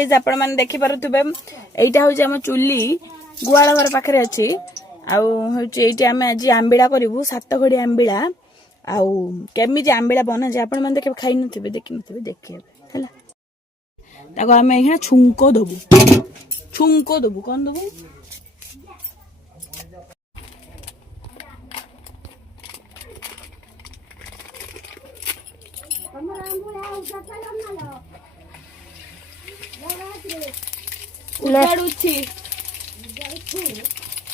आपण मैंने देखी पारुथिबे एइटा होउची हम चुल्ली गुआल घर पाखरे अछि आउ होउची एइटी हम आज आंबिळा करिवु 7 घड़ी आंबिळा आउ केमी जे आंबिळा बना जे आपण मैंने देखे खाइ नथिबे देखि नथिबे देखिए हला ताको हम एहिना छुंको दबु कोन दबु उगाडुछि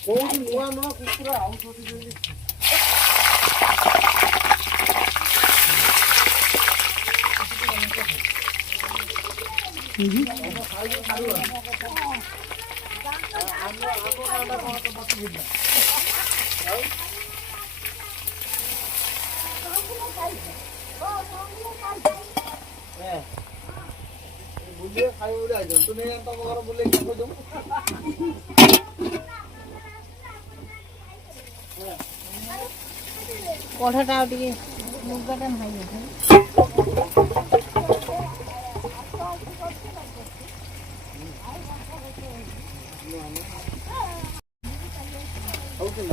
कोन नुआ नुआ कुकुरा आउछथि जे बुलिए खाइ बोले आइजन तू नहीं जानता घर बोले क्या दो कोठाटा टिके मुगाटा भाई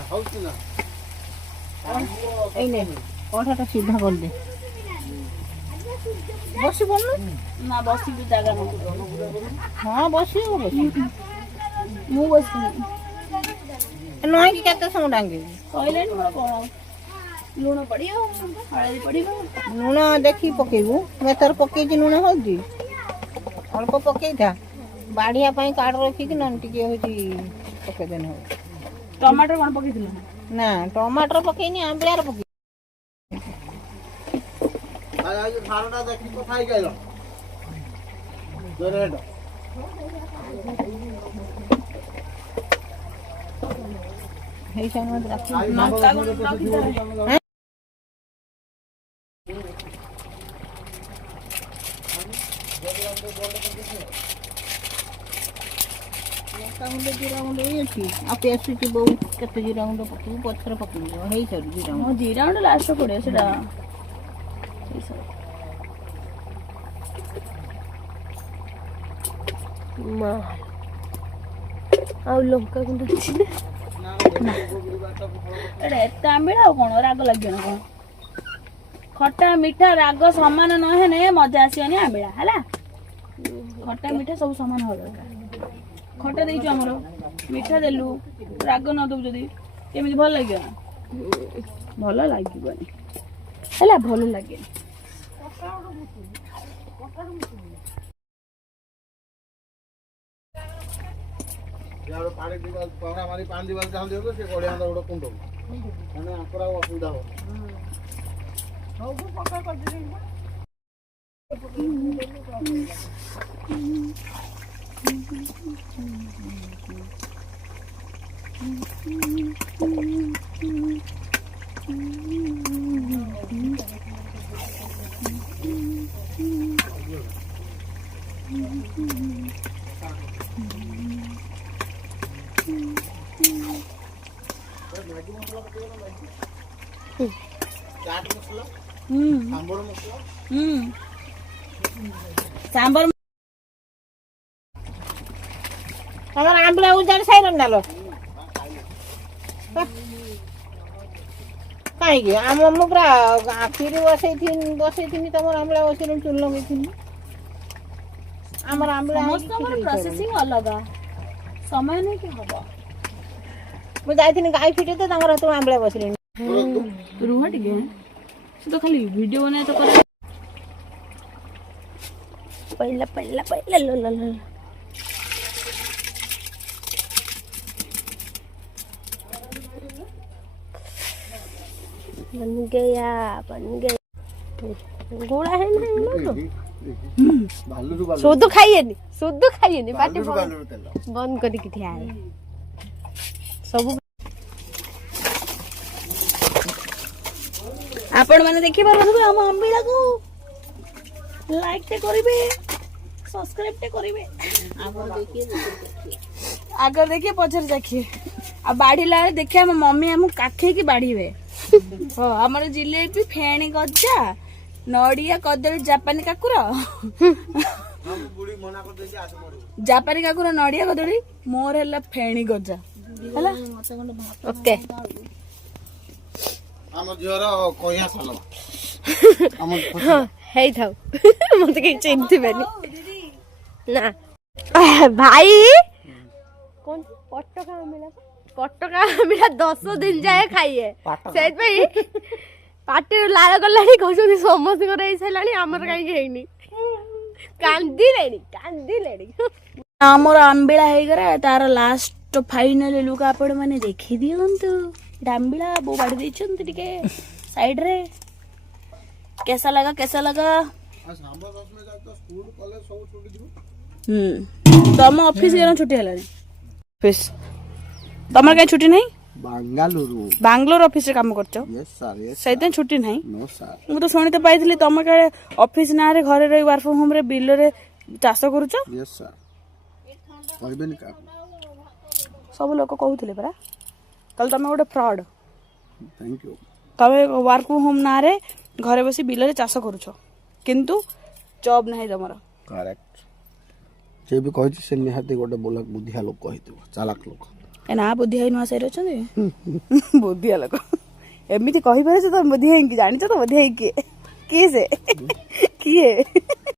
हाउस ना एने कोठाटा सीधा कर दे बसी बोल ना बसी तो जगह ना हां बसी मु बसी नय कि केते समय डांगे कहले लूण पड़ियो हळदी पड़ियो लूण देखी पकेबू मेथर पके कि लूण होजी अल्प पके था बाड़िया पई काट रखी कि नन टिके होजी पके देन हो टमाटर कोन पके दिला ना टमाटर पकेनी आंबलार पके आज खारटा देखि को खाइ गइलो जोरे हेड हे समय राखी मक्का को रखी दे मक्का मुंडे जीरा मुंडे अछि आ पेसु कि बहु केते जीरा मुंडे पकू पथर पकू हेई सर जीरा मो जीरा मुंडे लास्ट पड़े सेडा मा आ लंका गुंड अछि एडे एते आंबिळा कोन राग लाग्यो ना कोन खट्टा मीठा राग समान न हेने मजा आसीनी आंबिळा हला खट्टा मीठा सब समान हो खट्टा देइछु हमरो मीठा देलु राग न दउ जदी केमि भल लाग्यो ना भल लागिबनी हला भल लागे यार पानी दिवाल पावना मारी पानी दिवाल जान देबो से कोड़े अंदर उडो कुंडो माने आकरा असुविधा हो हो पका कर दे चाट मसाला सांबर मसाला सांबर हमर आंबला उजाड़ साइरन डालो काई के आम मुकरा आखिरी बसै थिनी तमर आंबला बसैन चुन लगै थिनी हमर आंबला समस्त प्रोसेसिंग अलग समय नहीं के हबो मु जाई थिनी गाय फिटे त तंगर तो आंबला बसले रुहा टिके से तो खाली वीडियो बने तो कर पहिला ल बन गया गोड़ा है ना शुद्ध खाइए बाटे बंद करके ठिया है सब आपण माने देखि पारबे हम आंबिला को लाइक ते करिवे सब्सक्राइब ते करिवे आगर देखिए पछर देखिए आ बाढ़ीला देखिए हम मम्मी हम काखे की बाढ़ीवे हां हमर जिलेबी फेणी गज्जा नडिया कदली जापानी काकुर हम बुढ़ी ଜାପାନି କାକୁର ନଡିଆ କଦଳୀ, ମୋର ହେଲା ଫେଣି ଗଜା ହେଲା। ଓକେ ଆମ ଝିଅର କହିଆ ସାଲ ହେଇଥାଉ ମତେ କେହି ଚିହ୍ନିଥିବେନି ନା। ଭାଇ କଣ ପଟକା ଆମ୍ବିଳା 10 ଦିନ ଯାଏ ଖାଇଏ, ସେଇଥିପାଇଁ ପାଟିରୁ ଲାଳ ଗଲାଣି, କହୁଛନ୍ତି ସମସ୍ତଙ୍କର ହେଇସାରିଲାଣି, ଆମର କାହିଁକି ହେଇନି। କାନ୍ଦିଲେଣି। ଆମର ଆମ୍ବିଳା ହେଇଗଲା, ତାର ଲାଷ୍ଟ ଫାଇନାଲ ଲୁକ୍ ଆପଣ ମାନେ ଦେଖି ଦିଅନ୍ତୁ। ଆମ୍ବିଳା ବୋଉ ବାଢି ଦେଇଛନ୍ତି ଟିକେ ସାଇଡ ରେ। କେସା ଲଗା। ତମ ଅଫିସ କେନ ଛୁଟି ହେଲାଣି? ଅଫିସ ତମର କାହିଁ ଛୁଟି ନାହିଁ? ବାଙ୍ଗାଲୋର ଅଫିସ ରେ କାମ କରୁଛ, ସେଇଥିପାଇଁ ଛୁଟି ନାହିଁ। ମୁଁ ତ ଶୁଣିତେ ପାଇଥିଲି ତମେ କାଳେ ଅଫିସ ନାଁରେ ଘରେ ରହି ୱାର୍କ ଫ୍ରମ ହୋମ ରେ ବିଲରେ ଚାଷ କରୁଛ। ସବୁ ଲୋକ କହୁଥିଲେ ପରା, ତାହେଲେ ତମେ ଗୋଟେ ଫ୍ରଡ। ତମେ ୱାର୍କ ଫ୍ରମ ହୋମ ନାଁରେ ଘରେ ବସି ବିଲରେ ଚାଷ କରୁଛ, କିନ୍ତୁ ଜବ ନାହିଁ ତମର। ସେ ବି କହିଛି ସେ ନିହାତି ଗୋଟେ ବୁଦ୍ଧିଆ ଲୋକ ହେଇଥିବ, ଚାଲାକ ଲୋକ। ନା ବୁଦ୍ଧି ଭାଇ ନୂଆ ସାହିରେ ଅଛନ୍ତି। ବୁଦ୍ଧିଆ ଲୋକ ଏମିତି କହିପାରୁଛ ତମେ ବୁଦ୍ଧି ହେଇକି, ଜାଣିଛ ତ ବୁଦ୍ଧି ହେଇକି କିଏ ସେ କିଏ?